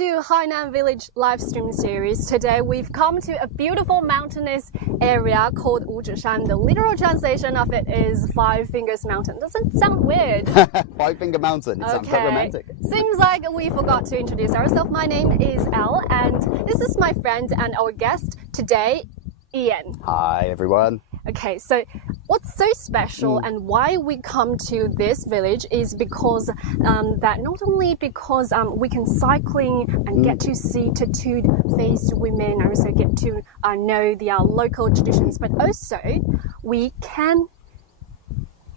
to Hainan Village Livestream series. Today we've come to a beautiful mountainous area called Wuzhi Mountain. The literal translation of it is Five Fingers Mountain. Doesn't sound weird. Five Finger Mountain. It sounds quite romantic. Seems like we forgot to introduce ourselves. My name is Elle and this is my friend and our guest today, Ian. Hi everyone. Okay, so what's so special and why we come to this village is because that not only because we can cycling and get to see tattooed faced women and also get to know the local traditions, but also we can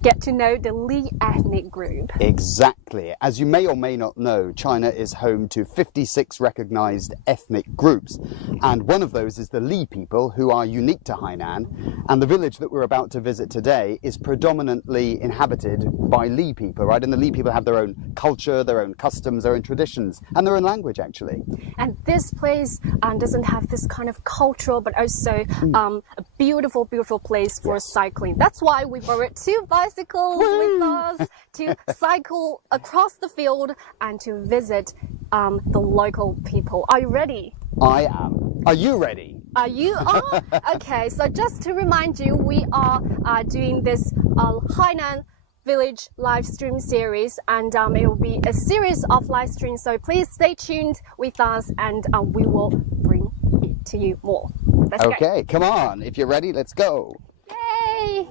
get to know the Li ethnic group. Exactly. As you may or may not know, China is home to 56 recognized ethnic groups. And one of those is the Li people, who are unique to Hainan. And the village that we're about to visit today is predominantly inhabited by Li people, right? And the Li people have their own culture, their own customs, their own traditions, and their own language, actually. And this place doesn't have this kind of cultural, but also a beautiful, beautiful place for cycling. That's why we borrowed two bicycles with us to cycle across the field and to visit the local people. Are you ready? I am. Are you ready? Are you? Oh, okay. So just to remind you, we are doing this Hainan Village live stream series, and it will be a series of live streams. So please stay tuned with us, and we will bring it to you more. Let's go. Come on. If you're ready, let's go. Yay!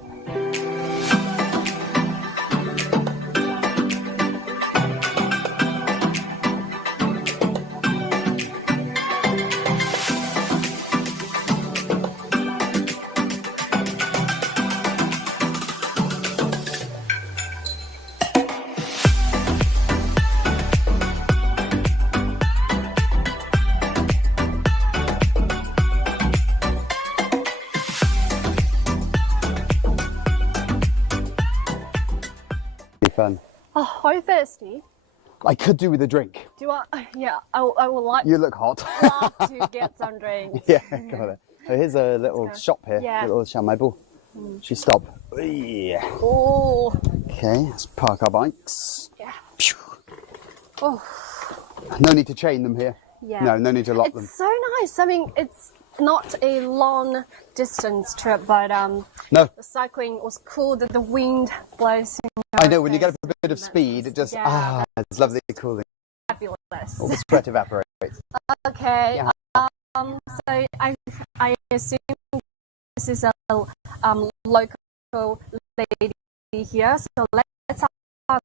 Fun. Oh, are you thirsty? I could do with a drink. Do you want? Yeah, I would like. You look hot. Love to get some drinks. Yeah, got it. So here's a little shop here. Yeah. A little Xiaomaibu. She stop. Oh. Okay, let's park our bikes. Yeah. Oh. No need to chain them here. Yeah. No need to lock them. It's so nice. I mean, it's not a long distance trip, but no. The cycling was cool. That the wind blows. I know, when you get up a bit of speed, it just, it's lovely cooling. Fabulous. All the sweat evaporates. Okay. Yeah. So I assume this is a local lady here. So let's ask,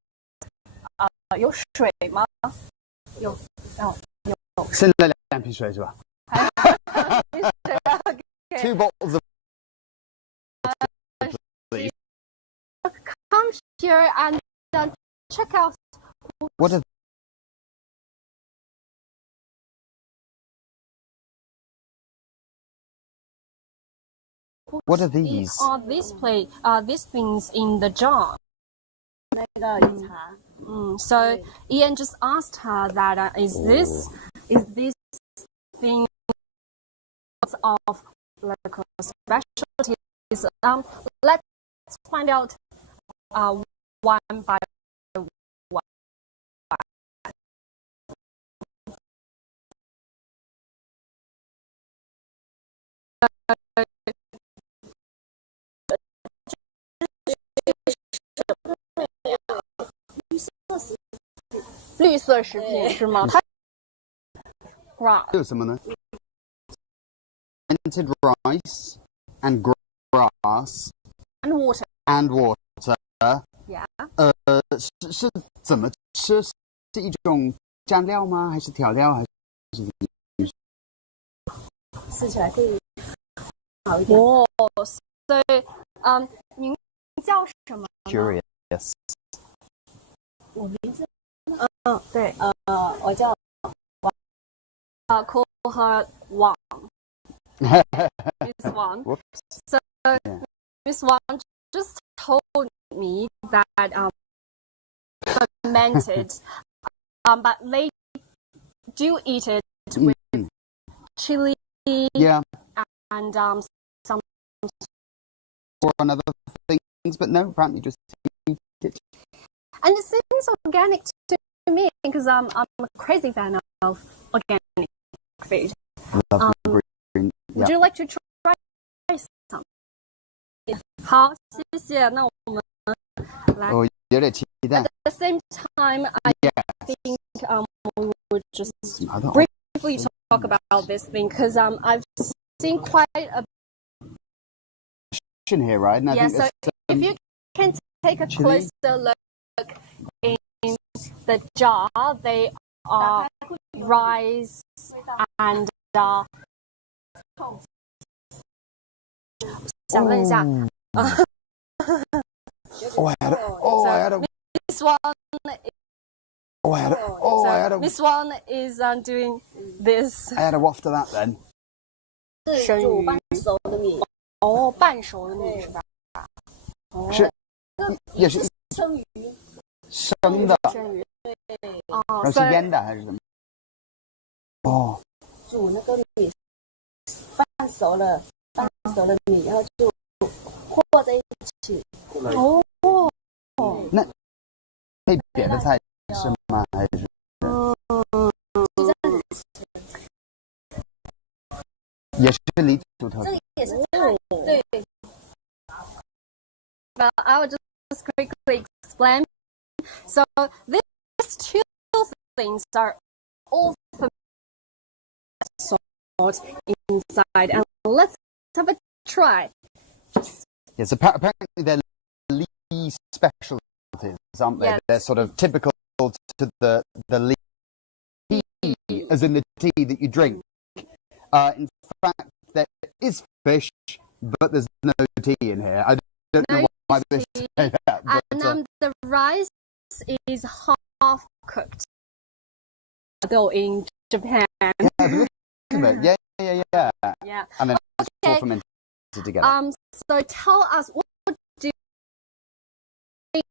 有水吗？有现在2瓶水是吧？ Two bottles of please. Come here and check out. What are these? Are these things in the jar? So Ian just asked her that is this thing of local specialties? Let's find out one by one. Blue 食品是吗？它 Do some of them. Fermented rice and grass and water. And water. Yeah. 是怎么吃？是一种酱料吗？还是调料？还是试起来可以好一点。哦，所以您叫什么 ？Curious. 我名字？对，我叫call her Wang. Miss Wang. So Miss Wang just told me that fermented, but they do eat it with chili. Yeah. And some or other things, but no, apparently just eat it. And it seems organic to me because I'm a crazy fan of organic food. Love the green. Would Yeah. you like to try some? 好，谢谢。那我们来。哦，有点期待。 At the same time, I Yeah. think we would just I don't- briefly talk about this thing because I've seen quite a Here, right? And I yeah. think So there's, if you can take a chili. closer look in the jar, they are rice and 想问一下 Oh, I had a Miss Wang Miss Wang is doing this I had a waft of that then. 生鱼半熟的米，哦，半熟的米是吧？哦，是，也是生鱼，生的，生鱼然哦，后是腌的还是什么？哦，煮那个米半熟了米，然后就和在一起。哦，那配别的菜是吗？还是？也是黎族特色。这个也是对。 Well, I will just quickly explain. So these two things are all salt inside, and let's have a try. Yes, apparently they're Lee specialties, aren't they? Yes. They're sort of typical to the Lee tea, as in the tea that you drink. In fact, there is fish, but there's no tea in here. I don't know why they say that. But, And the rice is half cooked. Though in Japan, yeah, yeah. yeah. And then it's all Okay. fermented together. So tell us what do you think?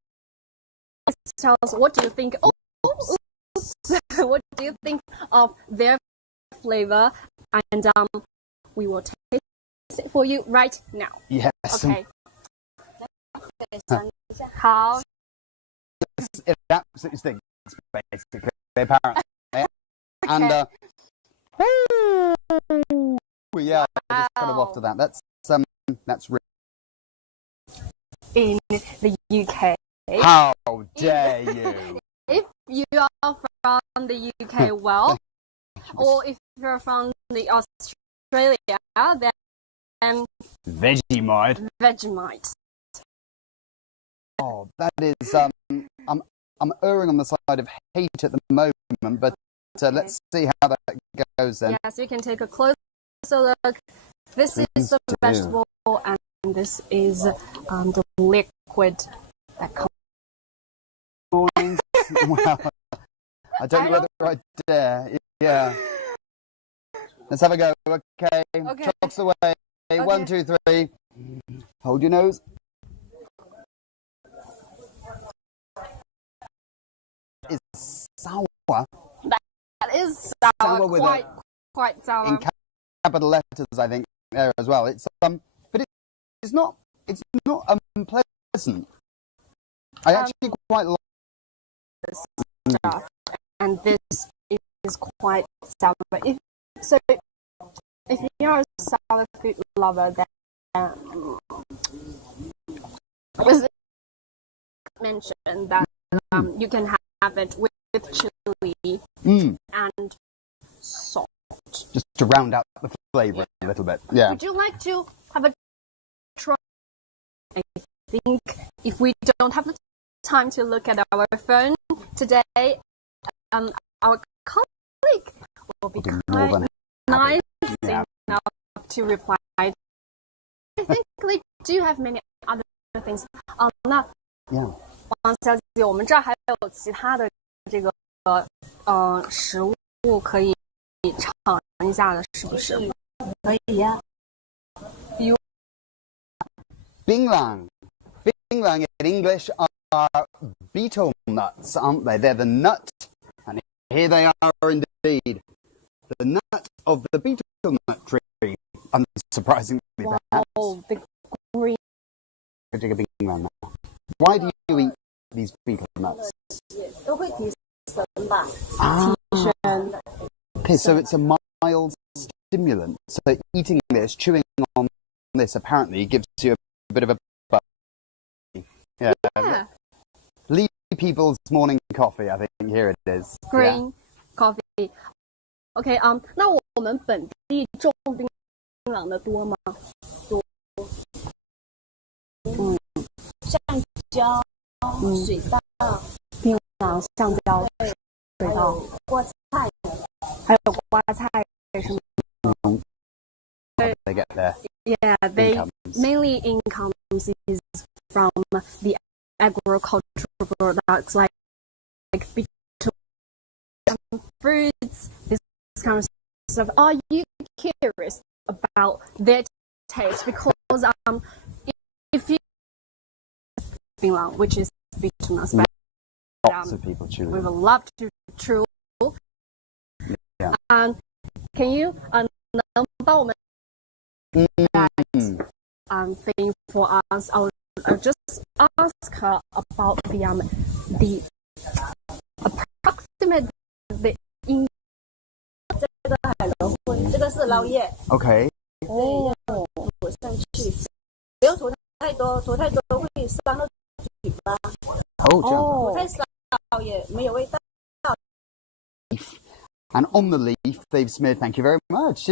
Tell us what do you think? Oh, oops. What do you think of their flavor? And we will taste it for you right now. Yes, Okay. 好 it absolutely stinks, basically, apparently. And yeah, I just kind of off to that. That's really. in the UK. How dare you? If you are from the UK, well, or if you're from the Australia, then Vegemite. Oh, that is. I'm erring on the side of hate at the moment, but let's see how that goes then. Yes, you can take a closer look. This is the vegetable, and this is the liquid that comes. Well, I don't know whether I dare. Yeah. Let's have a go. Okay. Chocks away. 1, 2, 3. Hold your nose. It's sour. That is sour, with quite sour. in capital letters, I think, there as well. It's but it's not unpleasant. I actually quite like stuff, and this is quite sour. If you're a sour food lover, then was mentioned that you can have it with chili and salt. just to round out the flavour a little bit. Yeah. Would you like to have a try? I think if we don't have the time to look at our phone today, our colleague will be more than nice Yeah. enough to reply. I think we do have many other things. 那 Yeah. 王小姐，我们这儿还有其他的这个食物可以尝一下的，是不是？可以呀。 Binglang. Binglang in English are betel nuts, aren't they? They're the nut, and here they are indeed. The nut of the betel nut tree. Unsurprisingly, perhaps. Oh, the green. Why do you eat these betel nuts? 都会提神吧？Ah, 提神。Okay, so it's a mild stimulant. So eating this, chewing on this, apparently gives you a bit of a buzz. Yeah. Lee people's morning coffee, I think. Here it is. Green coffee. OK， 那我们本地种槟榔的多吗？多。橡胶、水稻、槟榔、橡胶、水稻、菠菜，还有瓜菜什么 They get their？Yeah, they incomes. mainly incomes is from the agricultural products like fruits, this kind of stuff. Are you curious about their taste? Because if you槟榔, which is bitterness, but lots of people chew we them. would love to chew. Yeah. Can you 能帮我们 that thing for us? I would just ask her about the approximate the in 这个海螺灰，这个是捞叶， Okay. 哦，裹上去，不要涂太多，涂太多会伤到嘴巴， Oh, 涂太少也没有味道。 And on the leaf, they've smeared, thank you very much,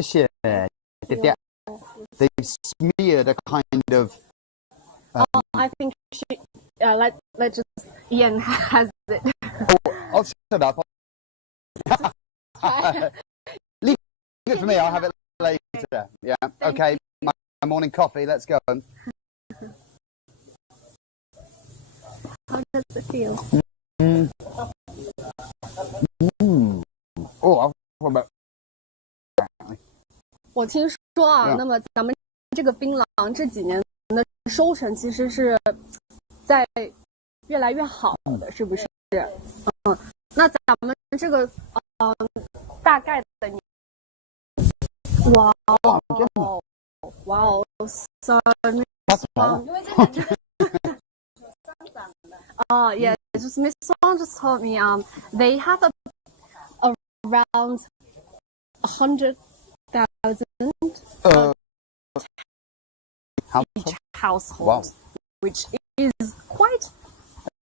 they've smeared a kind of... I think she, let's just, Ian has it. I'll shut up. Leave it for me, I'll have it later. Yeah, okay, my morning coffee, let's go. How does it feel? Oh, what about... 我听说啊， Yeah. 那么咱们这个槟榔这几年的收成其实是在越来越好的，是不是？那咱们这个大概的哇哦 so That's better. 因为这两天上涨的。yeah, just Miss Swan just told me they have around 100,000 household, Wow. which is quite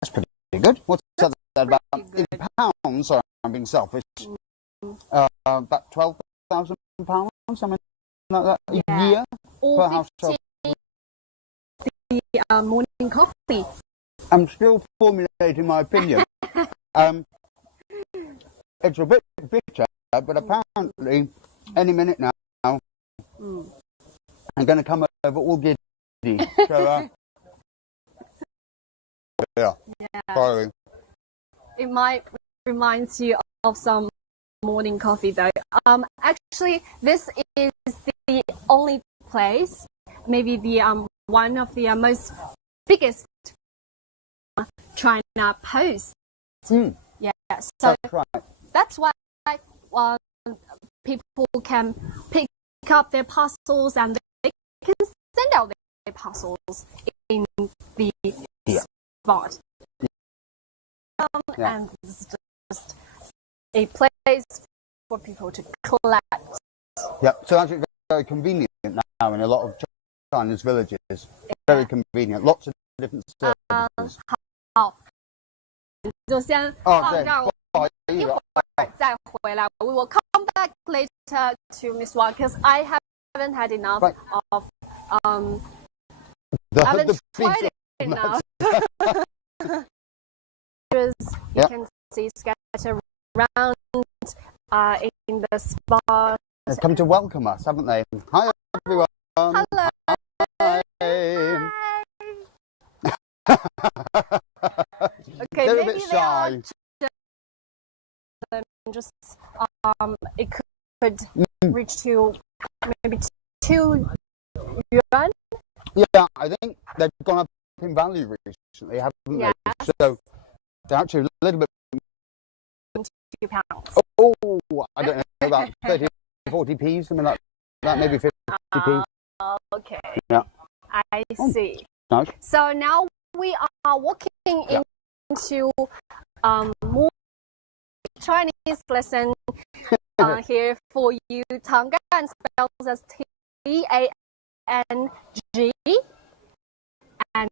That's pretty good. What's that about? In pounds, sorry, I'm being selfish. About £12,000, something like that, a year per all household. the morning coffee. I'm still formulating my opinion. It's a bit bitter, but apparently any minute now I'm going to come over all giddy. So, yeah. Sorry. It might remind you of some morning coffee though. Actually, this is the only place, maybe the one of the most biggest China posts. Yeah, so That's right. that's why people can pick up their parcels and they can send out their parcels in the spot. Yeah. And it's just a place for people to collect. Yeah, so actually very convenient now in a lot of China's villages. Very convenient. Lots of different services. 好，就先放这儿，我一会儿再回来。We will come back later to Miss Wang because I haven't had enough of I haven't tried it enough. You can see scattered around in the spot. They've come to welcome us, haven't they? Hi everyone. Hello. Hi. Okay, They're a maybe bit they are shy. just it could reach to maybe 2 yuan. Yeah, I think they've gone up in value recently, haven't Yes. they? So they're actually a little bit... 2 pounds. Oh, I don't know, about 30, 40p, something like that, maybe 50p. Okay. Yeah. I see. Nice. So now we are walking into more Chinese lesson here for you. Tangan spells as T-A-N-G and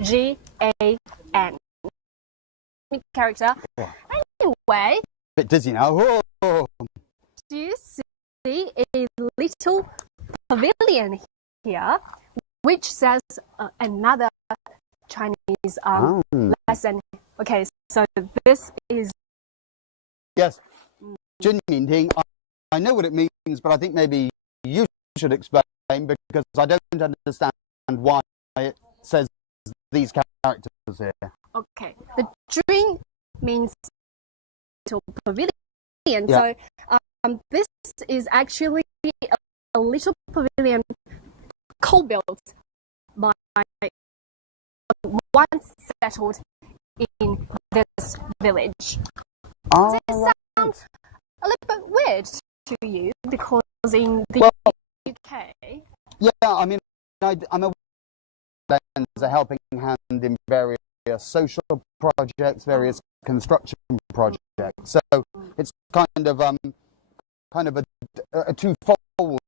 G-A-N. Character. Anyway, bit dizzy now. Oh. do you see a little pavilion here, which says another Chinese lesson. Okay, so this is... Yes. 君聆听, I know what it means, but I think maybe you should explain because I don't understand why it says these characters here. Okay, the dream means little pavilion. Yeah. So this is actually a little pavilion co-built by once settled in this village. Does it sound a little bit weird to you because in the UK? Yeah, I mean, I'm aware that there's a helping hand in various social projects, various construction projects. So it's kind of a twofold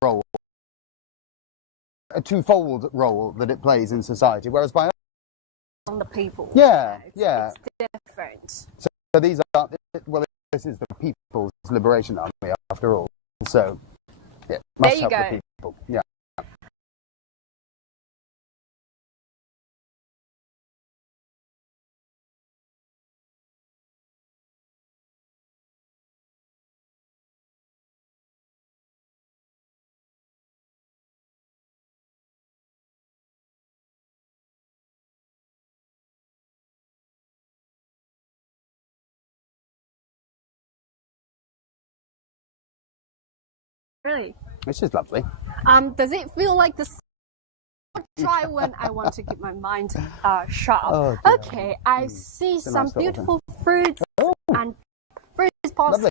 role. A twofold role that it plays in society, whereas by on the people, it's different. So these are, well, this is the People's Liberation Army after all. So yeah, must help the people. Yeah. Really? Which is lovely. Does it feel like the try when I want to keep my mind sharp? Oh, okay, I see some nice beautiful fruits and fruits pots. Lovely.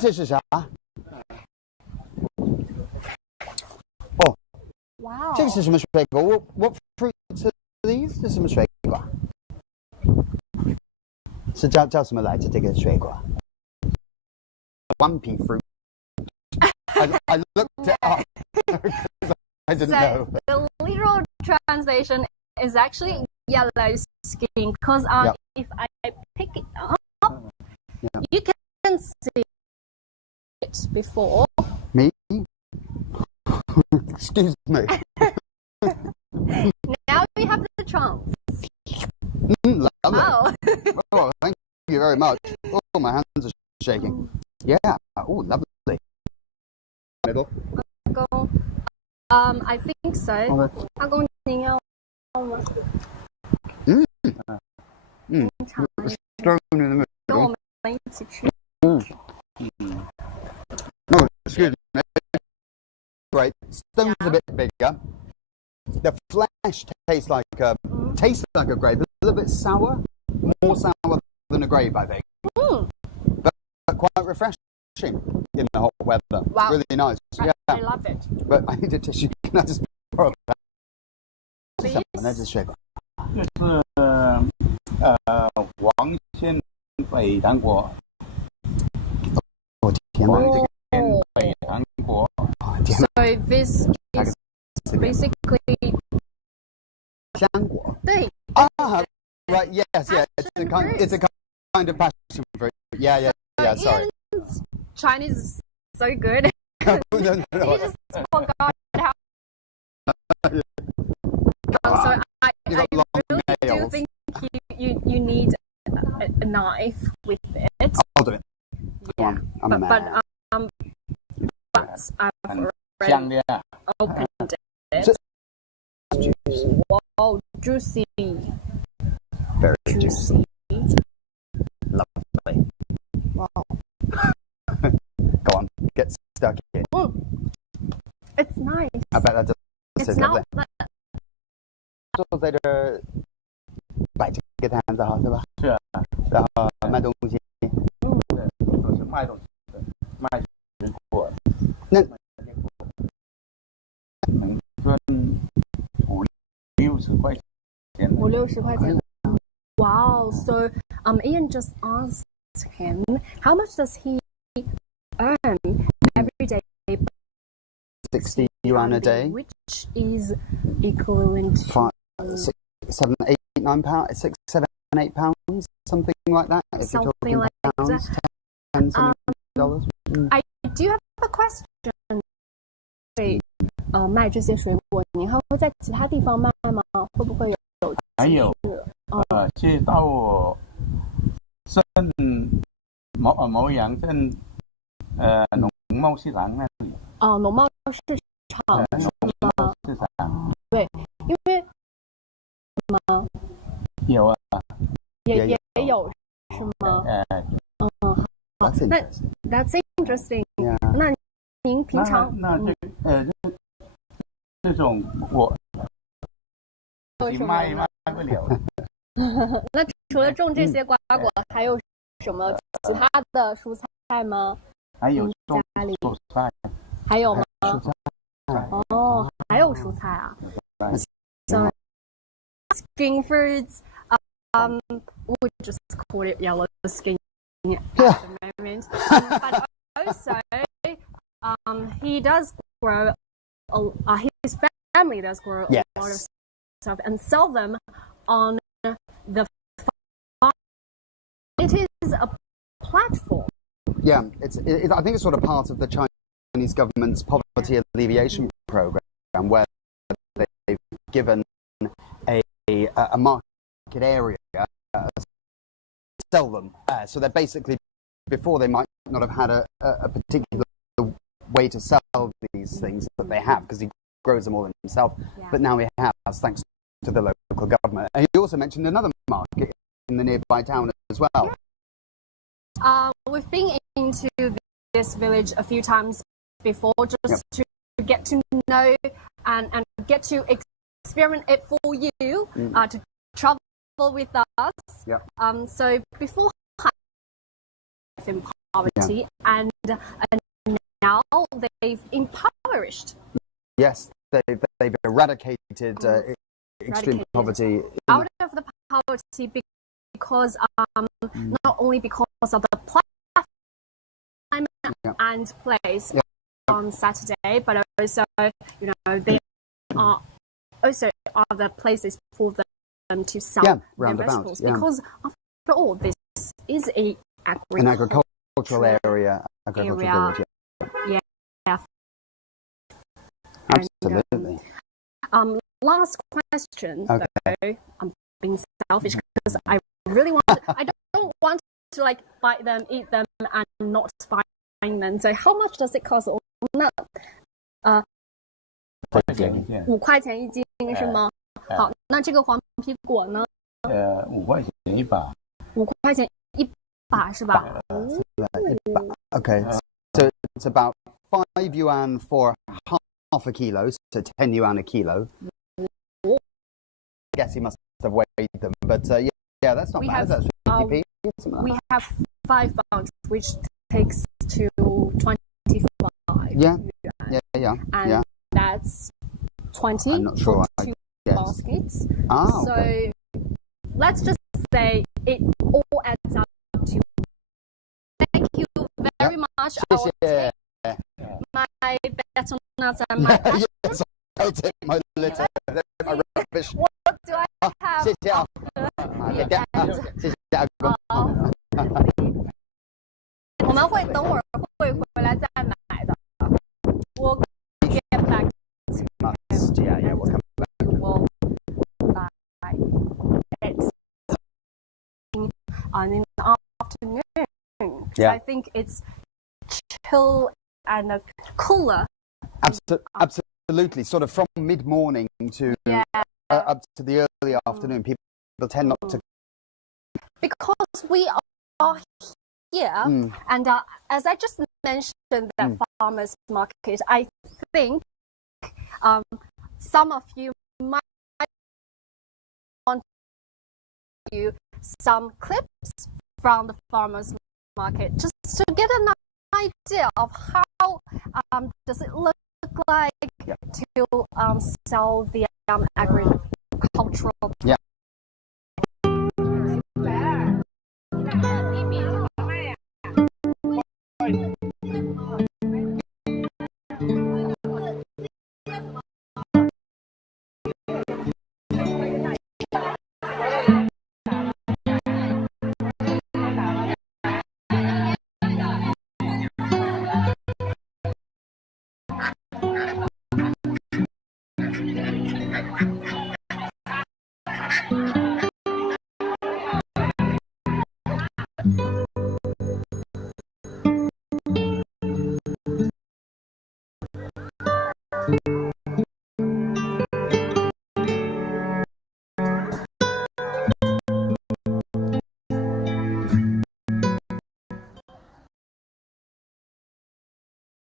这是啥？ 哦 Wow. 这个是什么水果？ What fruits are these? 这是什么水果？是叫什么来着？这个水果？ Lumpy fruit. I looked it up because I didn't know. The literal translation is actually yellow skin because if I pick it up, you can see it before. Me? Excuse me. Now we have the chance. Lovely. Wow. Oh, thank you very much. Oh, my hands are shaking. Yeah. Oh, lovely. Middle. Go. I think so. Okay. 阿公你要吗？ Stone in the 跟我 middle. 们一起吃。 Oh, excuse me. Right. Stone's a bit bigger. The flesh tastes like a grape. A little bit sour. More sour than a grape, I think. But quite refreshing in the hot weather. Wow. Really nice. Yeah. I love it. But I need a tissue. Can I just borrow that? Please. 那是水果。这是黄仙北糖果，哦天哪！黄仙北糖果。天哪！ So this is basically 香果。对。 Right. Yes. Yeah. It's a kind of passion fruit. Yeah. Sorry. Ian's Chinese is so good. No. He just forgot how. So I You got long really do nails. think you need a knife with it. I'll do it. Come on. I'm a man. But I've 香 already 的， opened it. Juice. Wow, juicy. Very juicy. Lovely. Wow. Go on. Get stuck in. It's nice. I bet that does. It's not that 坐在这儿摆这个摊子哈，对吧？是啊，然后卖东西。都是卖东西的，卖水果。那每份50-60块钱。 50-60块钱. Wow. So Ian just asked him, how much does he earn every day? 60 yuan a day. Which is equivalent to 6, 7, 8, 9 pounds, 6, 7, 8 pounds, something like that. If something you're like pounds, that. 10 something dollars. I do have a question. 卖这些水果，你还会在其他地方卖吗？会不会有？还有，去到镇毛阳镇农贸市场那里。农贸市场是吗？市场。对，因为什么？有啊。也有是吗？That's interesting. 那您平常这种我卖不了。那除了种这些瓜果，还有什么其他的蔬菜吗？还有家里蔬菜，还有吗？蔬菜。还有蔬菜啊。So string fruits, we just call it yellow skin at the moment. But also, he does grow. His family does grow a lot of stuff and sell them on the farm. It is a platform. Yeah, I think it's sort of part of the Chinese government's poverty alleviation program, where they've given a market area to sell them. So they're basically, before they might not have had a particular way to sell these things that they have, because he grows them all himself. Yeah. But now he has, thanks to the local government. And he also mentioned another market in the nearby town as well. We've been into this village a few times before, just to get to know and get to experiment it for you, to travel with us. So before in poverty, and now they've impoverished. Yes, they've eradicated extreme poverty. Out of the poverty, because not only because of the time and place on Saturday, but also, they are also other places for them to sell their vegetables. Because after all, this is an agricultural area. Village. Yeah. Absolutely. Last question, okay. though. I'm being selfish because I don't want to buy them, eat them, and not buying them. So how much does it cost? 5块钱一斤是吗？好，那这个黄皮果呢？5块钱一把。5块钱一把是吧？Okay, so it's about 5 yuan for half a kilo, so 10 yuan a kilo. I guess he must have weighed them, but yeah, that's not bad. That's 50p. We have 5 pounds, which takes to 25. Yeah. And that's 20. I'm not sure. Baskets. So okay. Let's just say it all adds up to. Thank you very much. I will take my betel nuts and my yes, I'll take my litter, my rubbish. What do I have? 谢谢啊，我们会等会儿会回来再买的。We'll get back to must. Yeah, we'll come back. We'll buy it in the afternoon. I think it's chill and cooler. Absolutely. Sort of from mid-morning to up to the early afternoon, people tend not to. Because we are here, and as I just mentioned, that farmers market, I think some of you might want to view some clips from the farmers market just to get an idea of how does it look like to sell the agricultural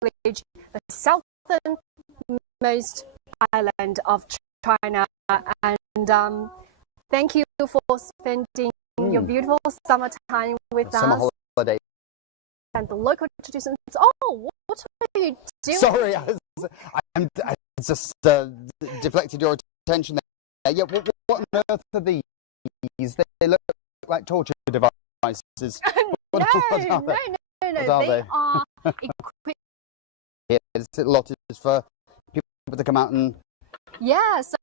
Village, the southernmost island of China, and thank you for spending your beautiful summertime with Summer us holiday. and the local traditions. Oh, what are you doing? Sorry, I just deflected your attention there. Yeah, what on earth are these? They look like torture devices. No, What are no. they? They they? are equipped. Yes, a lot is for people to come out and Yeah, so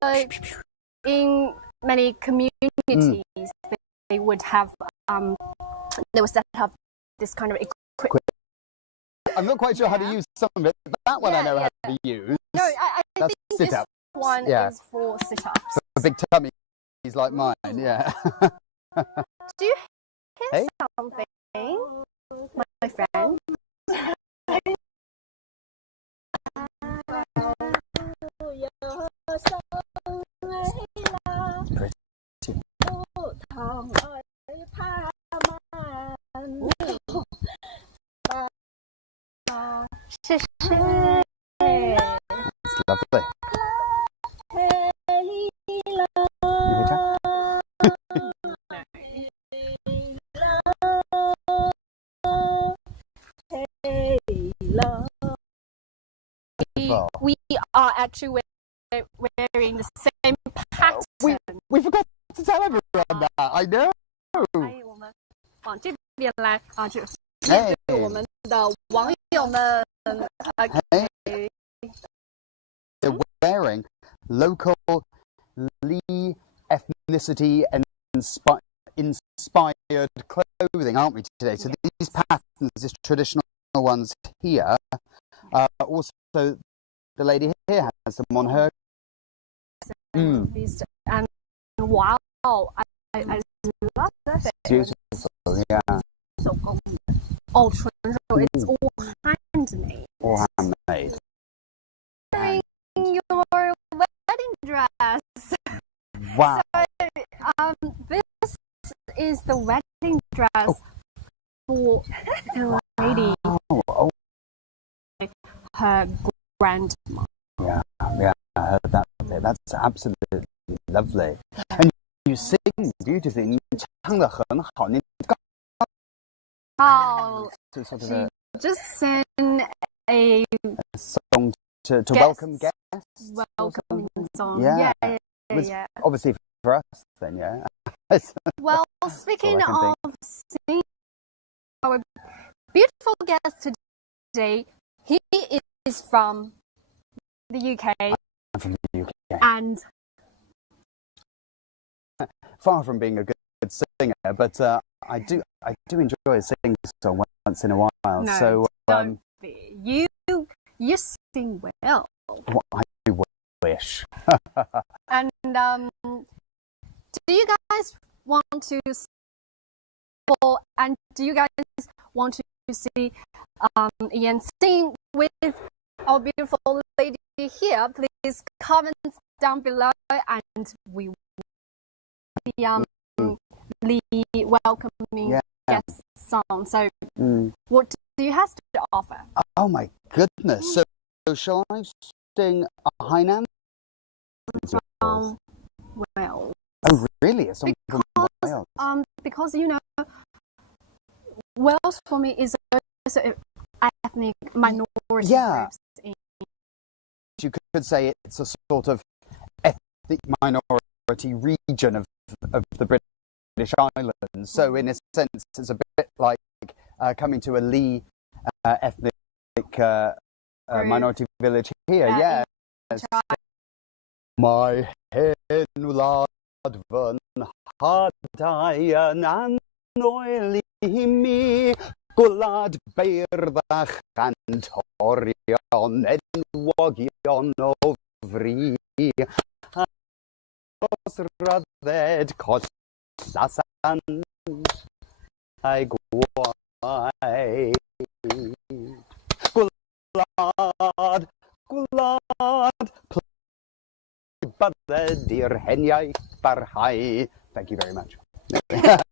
in many communities, they would have they would set up this kind of equipment. I'm not quite sure how to use some of it, but that one I know how to use. No, I think this sit-ups. one is for sit-ups. For big tummies like mine, yeah. Do you hear Hey? something, my friend? It's lovely. You hear that? We are actually wearing the same pattern. We forgot to tell everyone that. I know. 哎，我们往这边来啊，这哎是我们的网友们。 Hey. They're wearing local Li ethnicity and inspired clothing, aren't we, today? So these patterns, these traditional ones here, also the lady here has them on her. And wow, I love it. Beautiful, yeah. Oh, it's all handmade. All handmade. Wearing your wedding dress. Wow. So, this is the wedding dress for the lady, Oh, her grandma. yeah, I heard that bit. That's absolutely lovely. And you sing beautifully. 你唱得很好. Oh, So sort of she a just sang a song to guest welcome guests. or welcoming something? song. Yeah. Yeah. Was obviously for us then, yeah. Well, speaking That's all I of singing, our beautiful guest today, he is from the UK I'm from the UK. and Far from being a good singer, but I do enjoy singing song once in a while. no, So don't be. You sing well. I do wish. And do you guys want to do you guys want to see Ian sing with our beautiful lady here? Please comment down below, and we will be the welcoming guest song. So, what do you have to offer? Oh my goodness! So shall I sing a Hainan? From Wales. Oh really? A song from Wales? Because you know, Wales for me is also an ethnic minority groups. You could say it's a sort of ethnic minority region of the British Islands. So in a sense, it's a bit like coming to a Li ethnic minority village here. Yes. My hen wlad van hadayan an mi gwlad beirddach and torion enwogion o fri. Osradet kotlasan ai guai Gulad dir henyai barhai. Thank you very much. Thank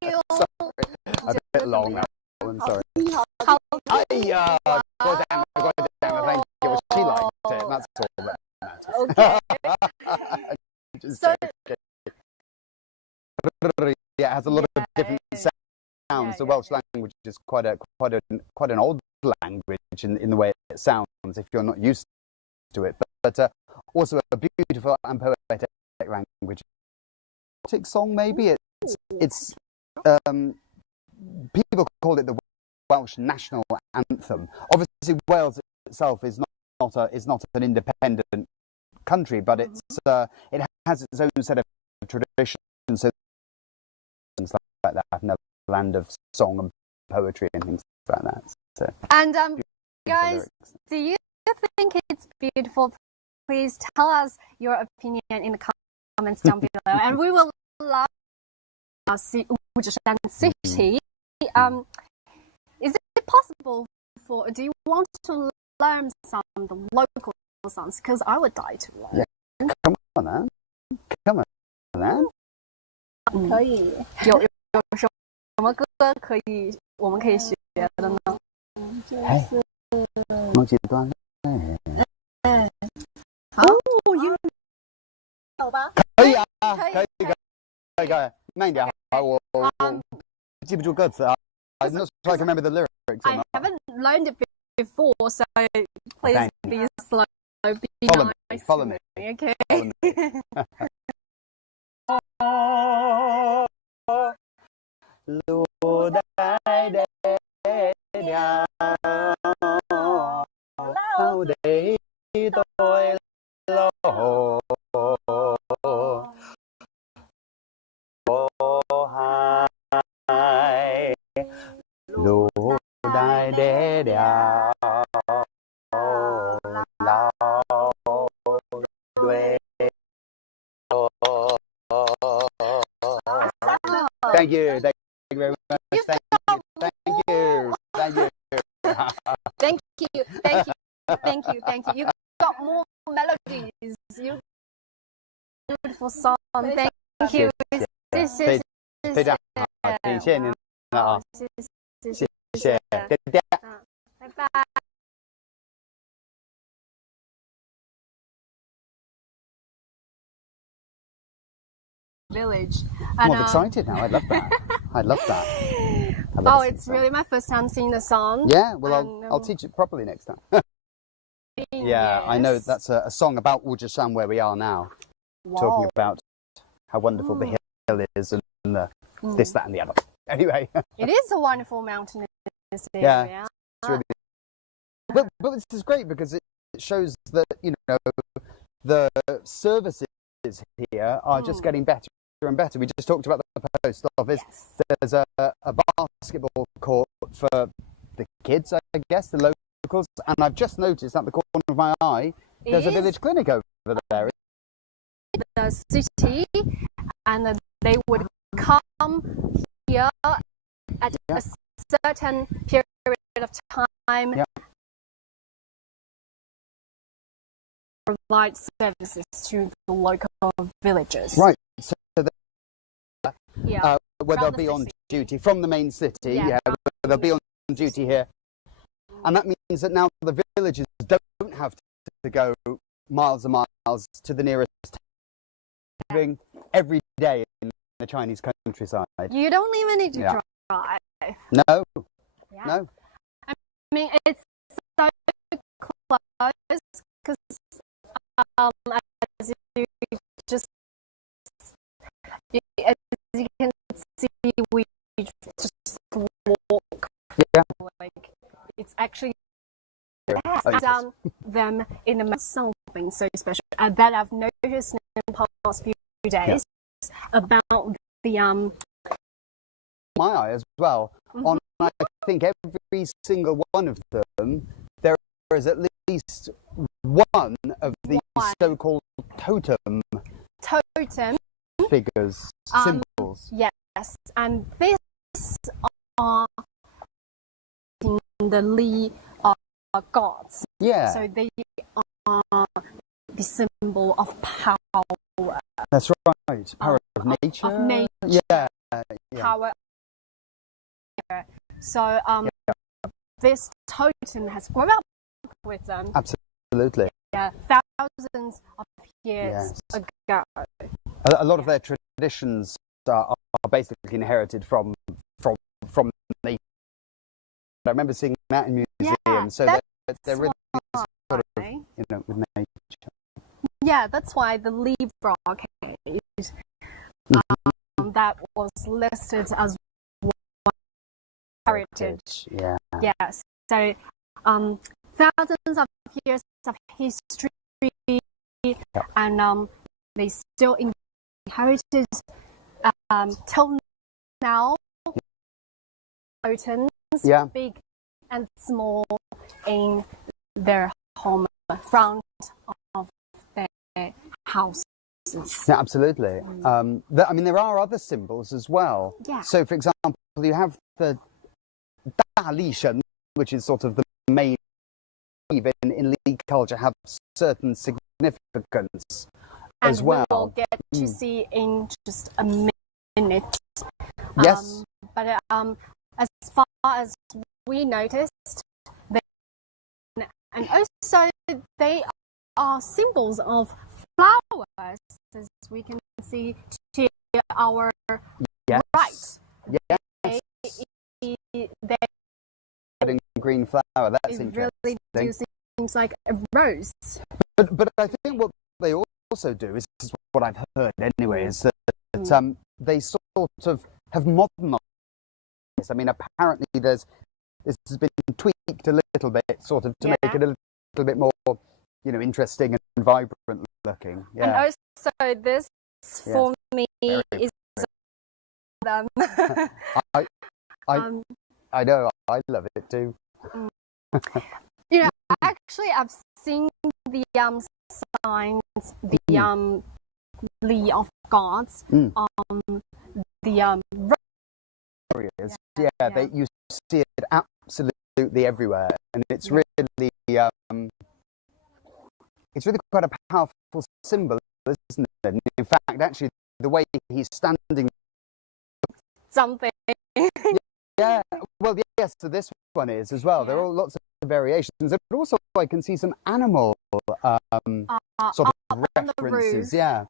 you. A bit long that one, sorry. How Hiya! God damn it, thank you. Well, she liked it, and that's all that matters. Okay. Just So- joking. Yeah, it has a lot of different sounds. The Welsh language is quite an old language in the way it sounds if you're not used to it, but also a beautiful and poetic language. Poetic song, maybe it's people call it the Welsh national anthem. Obviously, Wales itself is not an independent country, but it has its own set of traditions. So things like that, and a land of song and poetry and things like that. So, And guys, lyrics. do you think it's beautiful? Please tell us your opinion in the comments down below, and we will love to see Wuzhi City. Is it possible for? Do you want to learn some of the local songs? Because I would die to learn. Yeah. Come on, man. Come on, man. 可以。有什么歌我们可以学的呢？哎，某几段有吧？可以啊，可以可以，慢一点好，我记不住歌词啊。I'm not sure I can remember the lyrics. I haven't learned it before, so please Thank be slow, be Follow me, nice. follow me. Okay. Follow me. 路带的鸟，好地對路，我係路帶的鳥，老對。Thank you. Thank you very much. Thank you. Thank you. Thank you. Thank you, thank you, thank you, thank you. You got more melodies. You beautiful song. Thank you. 谢谢，非常好，谢谢您了啊，谢谢谢，再见。拜拜。Village. I'm And, excited now. I love that. I love that. I love oh, this it's song. really my first time seeing the song. Yeah, well, And, I'll teach it properly next time. Yeah, I know yes. that's a song about Wuzhi where we are now, talking Wow. about how wonderful the hill is and the this, that, and the other. Anyway, It is a wonderful mountainous Yeah. area. it's really. But this is great because it shows that the services here are just getting better and better. We just talked about the post office. Yes. There's a basketball court for the kids, I guess, the locals. And I've just noticed at the corner of my eye, there's a It is village clinic over there. the city, and they would come here at Yeah. a certain period of time. Yeah. Provide services to the local villages. Right. So Yeah. where they'll From the be on city. duty from the main city, Yeah. where they'll be on duty here. And that means that now the villagers don't have to go miles and miles to the nearest town every day in the Chinese countryside. You don't even need to Yeah. drive. No, Yeah. no. I mean, it's so close because as you just as you can see, we just walk. Yeah. Like it's actually Oh, yes. them in the something so special that I've noticed in the past few days about the My eye as well. On I think every single one of them, there is at least one of the so-called totem figures, symbols. Yes, and this are the Li gods. Yeah. So they are the symbol of power. That's right. Power of nature. Of nature. Yeah. Power. So this totem has grown up with them. Absolutely. Yeah, thousands of years ago. A lot of their traditions are basically inherited from nature. I remember seeing that in museums. So they're really sort of, with nature. Yeah, that's why the Li brocade that was listed as heritage. Yeah. Yes. So thousands of years of history, and they still inherited till now. Totems, big and small, in their home front of their houses. Yeah, absolutely. There are other symbols as well. Yeah. So, for example, you have the Da Li Shen, which is sort of the main even in Li culture, have certain significance as well. And we will get to see in just a minute. Yes. But as far as we noticed, and also they are symbols of flowers, as we can see to our right. Yes. They green flower. That's interesting. Really do seems like a rose. But I think what they also do is what I've heard anyway, is that they sort of have modernized. I mean, apparently this has been tweaked a little bit, sort of, to make it a little bit more, interesting and vibrant looking. Yeah. And also this for me is I know, I love it too. Actually, I've seen the signs, the Li of gods, the areas. You see it absolutely everywhere, and it's really quite a powerful symbol, isn't it? And in fact, actually, the way he's standing, something. Yeah, well, yes, so this one is as well. There are lots of variations, but also I can see some animal sort of references. Yeah.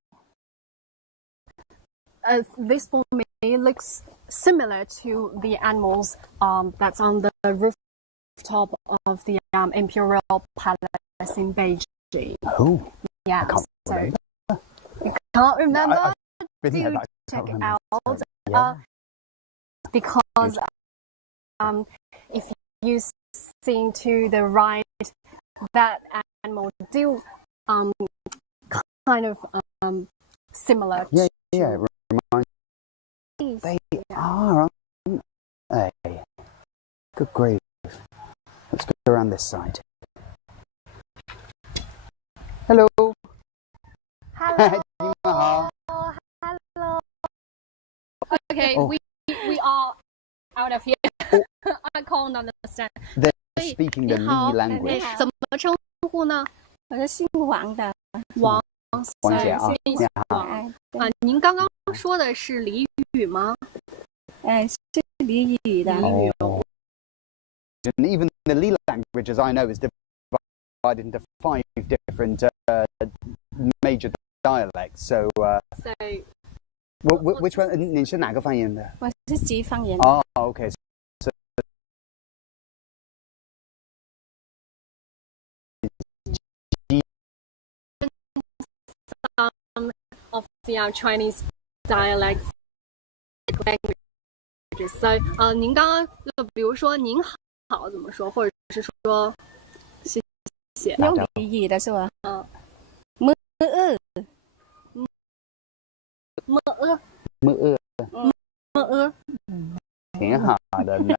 This for me looks similar to the animals that's on the rooftop of the Imperial Palace in Beijing. Oh, yeah. I can't remember. Do check out. Because if you see to the right, that animal do kind of similar. Yeah, it reminds me. They are, aren't they? Good grief. Let's go around this side. Hello. Hello. Hello. Okay, we are out of here. I can't understand. They're speaking the Li language. 怎么称呼呢？我是姓王的，王姐啊，你好。您刚刚说的是俚语吗？是俚语的。And even the Li language, as I know, is divided into 5 different major dialects. So, which one? 你是哪个方言的？我是吉方言的。Oh, okay. So, some of the Chinese dialects languages. So, 您刚刚就比如说您好怎么说，或者是说谢谢。用俚语的是吧？挺好的呢。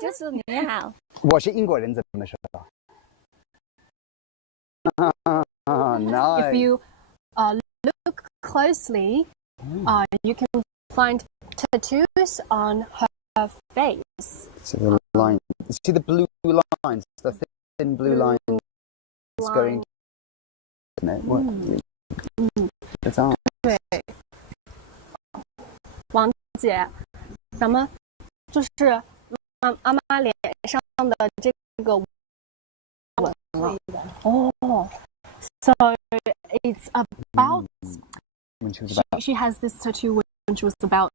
就是你好。我是英国人怎么说？Nice. If you look closely, you can find tattoos on her face. So the line. See the blue lines, the thin blue lines going. Isn't it? What? It's on. 对，王姐，咱们就是阿妈脸上的这个纹了。哦 ，so it's about When she was about she has this tattoo when she was about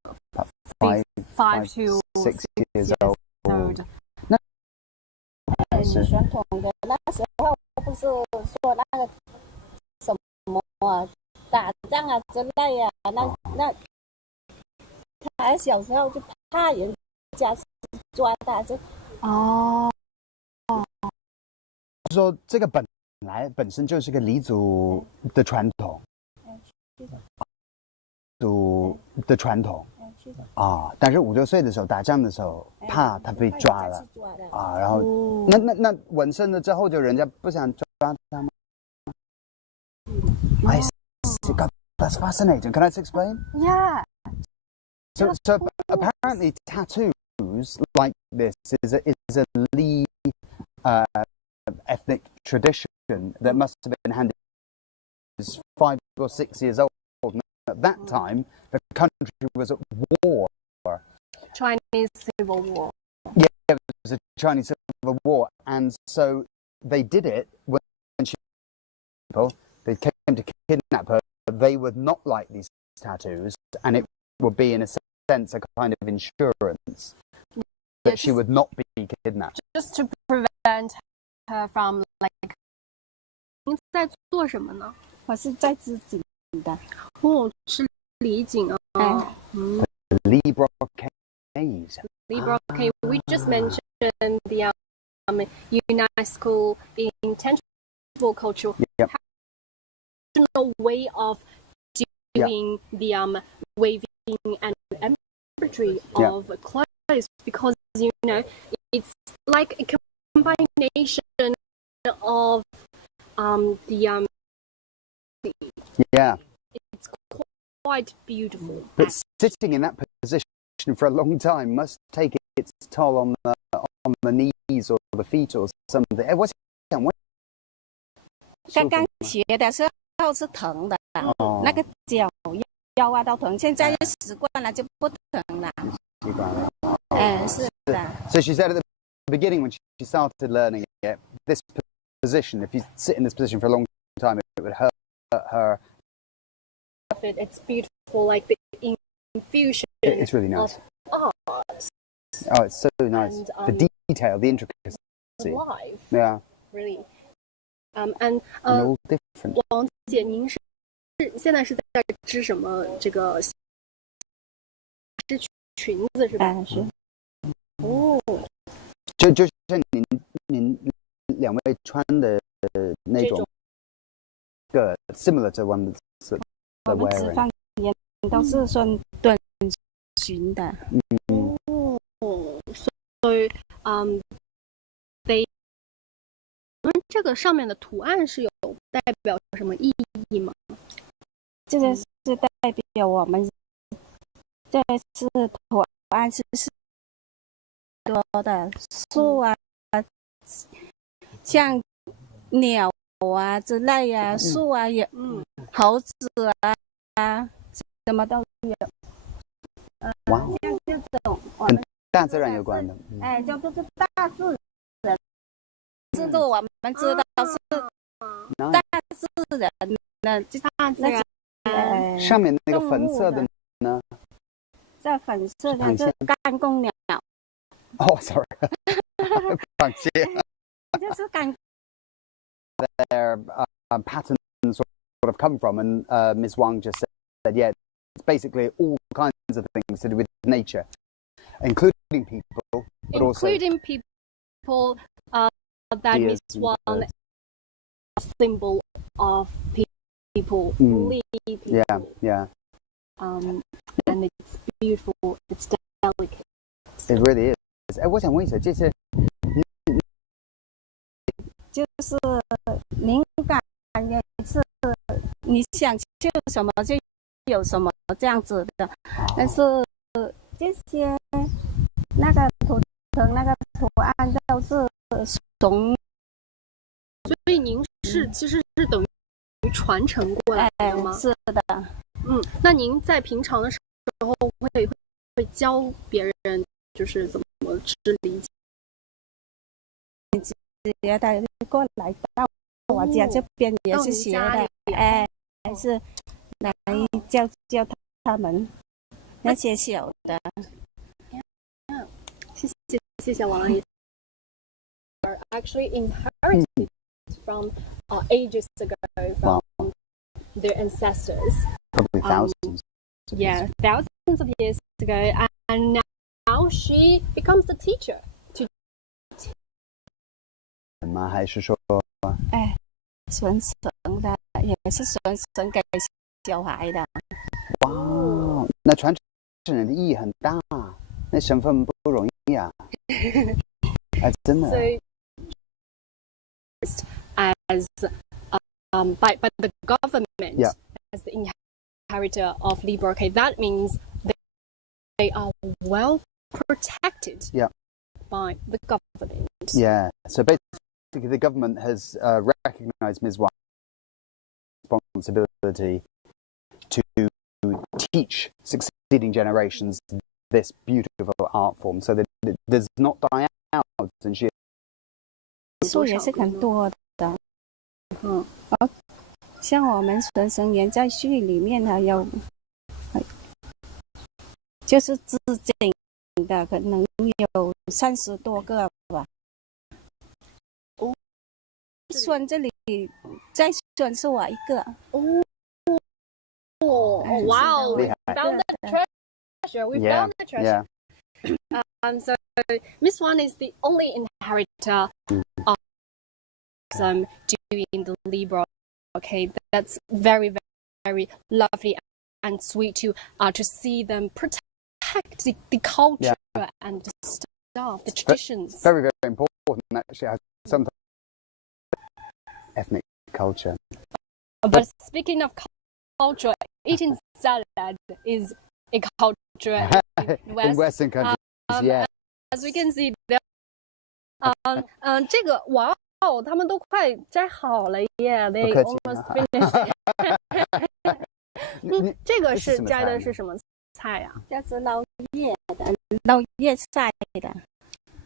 five to 6 years old. old. 很传统的。那时候不是说那个什么啊，打仗啊之类啊，那他小时候就怕人家抓他，就说这个本身就是个黎族的传统，族的传统啊。但是5、6岁的时候打仗的时候，怕他被抓了啊，然后那纹身了之后，就人家不想抓他吗？I see. God, that's fascinating. Can I explain? Yeah. So apparently tattoos like this is a Li ethnic tradition that must have been handed 5 or 6 years old. And at that time, the country was at war. Chinese Civil War. Yeah, it was a Chinese Civil War, and so they did it when they came to kidnap her. They would not like these tattoos, and it would be, in a sense, a kind of insurance that she would not be kidnapped. Just to prevent her from like. 您在做什么呢？我是在织锦的。哦，是李锦啊。Libra caves. Libra cave. We just mentioned the UNESCO intangible cultural way of doing the waving and embroidery of clothes, because it's like a combination of the it's quite beautiful. But sitting in that position for a long time must take its toll on the knees or the feet or something. 我想问，刚刚学的时候是疼的，那个脚腰啊都疼，现在习惯了就不疼了。习惯了。是的。So she said at the beginning when she started learning it, this position, if you sit in this position for a long time, it would hurt her. It's beautiful, like the infusion. It's really nice. Of art. Oh, it's so nice. And, the detail, the intricacy. Life. Yeah. Really. And all different. 王姐，您现在是在织什么？这个织裙子是吧？是。哦。就像您两位穿的那种，similar to one that's they're wearing. 我们织方言都是说短裙的。所以这个上面的图案是有代表什么意义吗？这个是代表我们这次图案是多的树啊，像鸟啊之类啊，树啊也，猴子啊，什么都有。哇，像这种跟大自然有关的。就这是大自然，制度我们知道是大自然的，大自然。上面那个粉色的呢？这粉色的是干公鸟。Oh, sorry. 螃蟹。就是干。Their patterns sort of come from, and Ms. Wang just said, yeah, it's basically all kinds of things to do with nature, including people, but also including people. That Ms. Wang is a symbol of people, people. Yeah. And it's beautiful. It's delicate. It really is. 我想问一下，这些就是灵感也是你想就什么就有什么这样子的，但是这些那个图腾那个图案都是从，所以您其实是等于传承过来的吗？是的。那您在平常的时候会教别人就是怎么吃理解？学的过来到我家这边也是学的，是来教他们那些小的。谢谢王阿姨。Are actually inherited from ages ago from their ancestors. Probably thousands. Yeah, thousands of years ago, and now she becomes a teacher. 吗？还是说？传承的也是传承给小孩的。哇，那传承人的意义很大，那身份不容易啊。真的。So, as by the government, yeah. as the inheritor of Libra, okay, that means they are well protected by the government. Yeah, so basically the government has recognised Ms. Wang's responsibility to teach succeeding generations this beautiful art form so that it does not die out. And she 数也是很多的，像我们传承人在序里面还有，就是致敬的，可能有30多个吧。算这里再算是我一个。Wow! We found the treasure. We found the treasure. So Miss Wan is the only inheritor of doing the Libra. Okay, that's very, very lovely and sweet to see them protect the culture and the stuff, the traditions. Very, very important. Actually, sometimes ethnic culture. But speaking of culture, eating salad is a culture in Western countries. As we can see, 这个哇哦，他们都快摘好了耶 ！They almost finished. 这个是摘的是什么菜呀？这是捞叶的，捞叶菜的。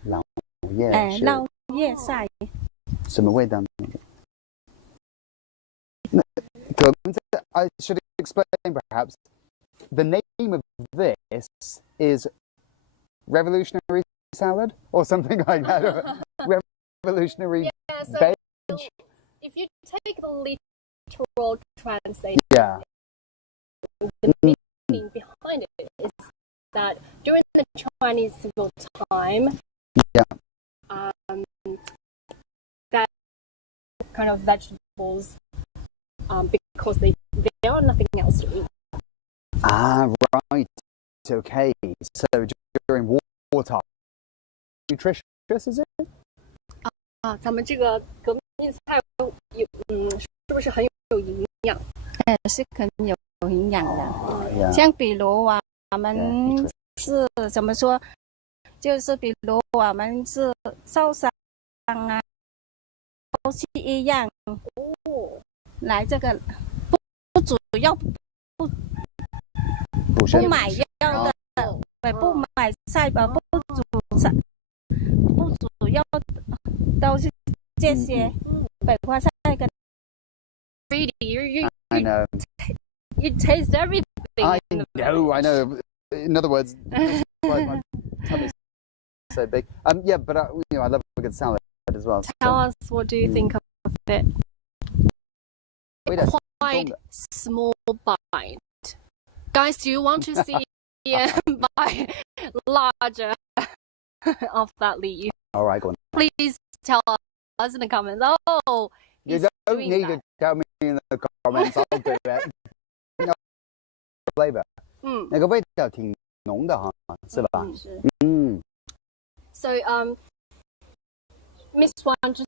捞叶捞叶菜。什么味道呢？I should explain perhaps. The name of this is revolutionary salad or something like that. Revolutionary veg. So if you take the literal translation, the meaning behind it is that during the Chinese civil time, that kind of vegetables, because there are nothing else to eat. Right. Okay. So during wartime, nutritious is it? 咱们这个革命菜是不是很有营养？是很有营养的。像比如我们是怎么说？就是比如我们是受伤啊，都是一样。来这个不主要不买药的，不买菜吧，不主要都是这些北瓜菜跟。I know. You taste everything. I know. In other words, that's why my tummy's so big. Yeah, but I love a good salad as well. Tell us, what do you think of it? Quite small bite. Guys, do you want to see buy larger of that leaf? All right, go on. Please tell us in the comments. Oh, you don't need to tell me in the comments. I'll do that. No flavor. 那个味道挺浓的哈，是吧？So Miss Wan just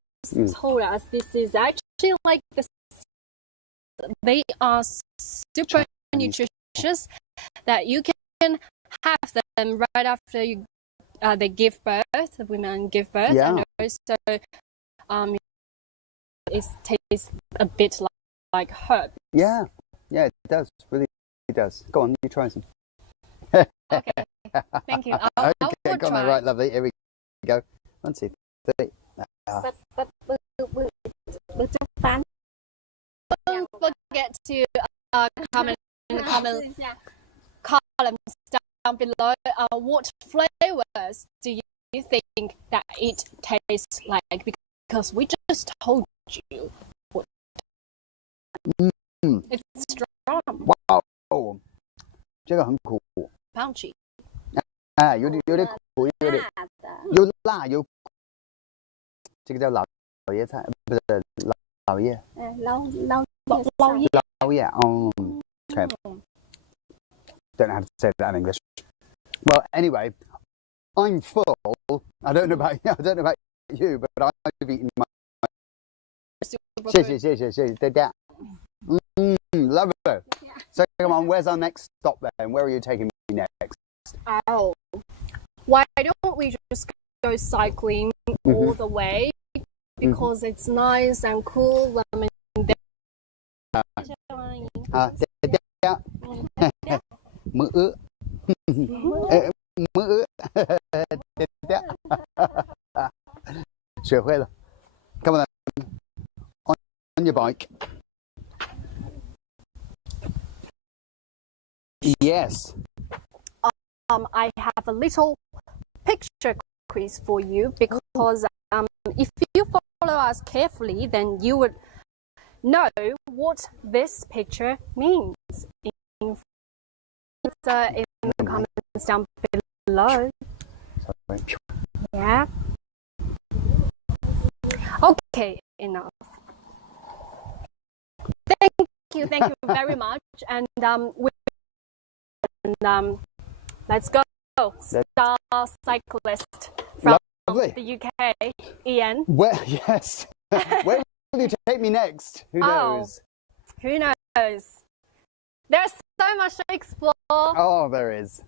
told us this is actually like they are super nutritious that you can have them right after they give birth. The women give birth, and also it tastes a bit like herb. Yeah, it does. Really, it does. Go on, you try some. Okay, thank you. I will come try. on, right, lovely. Here we go. 1, 2, 3. Don't forget to comment in the columns down below. What flavors do you think that it tastes like? Because we just told you. It's strong. Wow, 这个很苦 punchy. 啊，有点苦，有辣有苦，这个叫老爷菜，不是老叶。老叶，okay. Don't know how to say that in English. Well, anyway, I'm full. I don't know about you, but I've eaten my. 谢谢，大家。Love it. So come on, where's our next stop then? Where are you taking me next? Oh, why don't we just go cycling all the way? Because it's nice and cool. Come on then. On your bike. Yes. I have a little picture quiz for you because if you follow us carefully, then you would know what this picture means. Answer in the comments down below. Sorry. Yeah. Okay, enough. Thank you very much, and let's go. Star cyclist from Lovely. the UK, Ian. Where? Yes. Where will you take me next? Who knows? Who knows? There's so much to explore. Oh, there is.